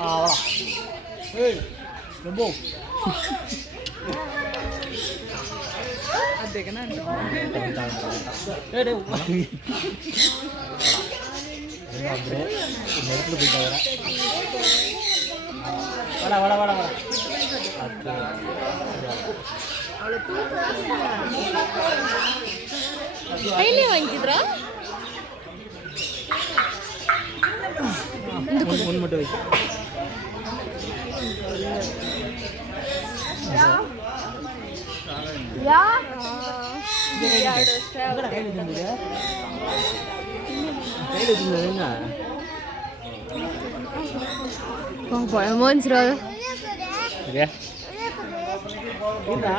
வா. ஏய் ரொம்ப adekana ஏய் நேரத்துல போயிட்டாங்க. வாடா வாடா வாடா வாடா. கையிலே வாங்கிக்கிறா இந்த ஒன்று மட்டும் வை. யா பயமாச்சுரா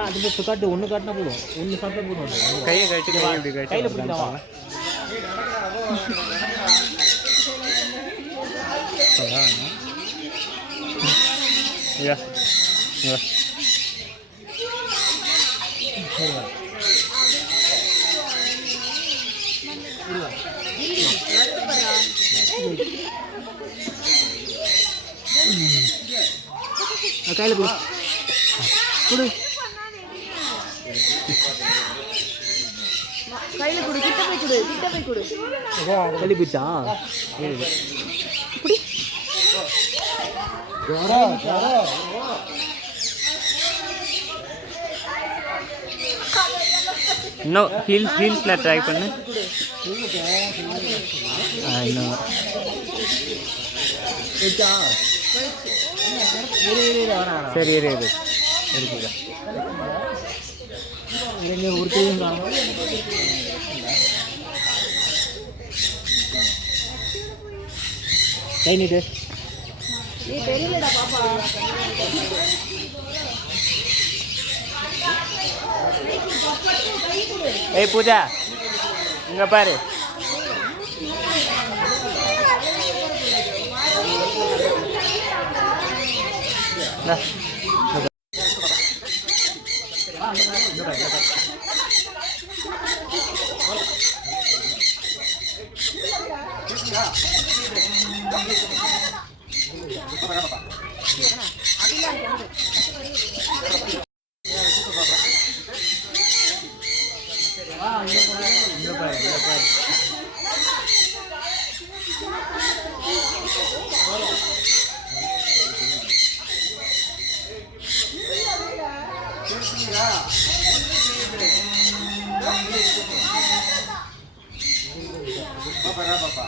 அது காட்டு ஒன்று காட்டினா போதும். ஒன்று சாப்பிட்டா போதும். கையை கட்டி கையில் பிடிக்கலாம். கையில் கொடு கொடு கையில கொடு கிட்ட போய் கொடு களி போச்சா குடி இன்னும் ஹீல்ஸ்ல ட்ரை பண்ணு. இன்னும் சரி இரு இரு இருக்குதா ஒரு கையும் கை நீட்டு. தெரியலடா பாப்பா ஏய் பூஜா இங்க பாரு. பாப்பா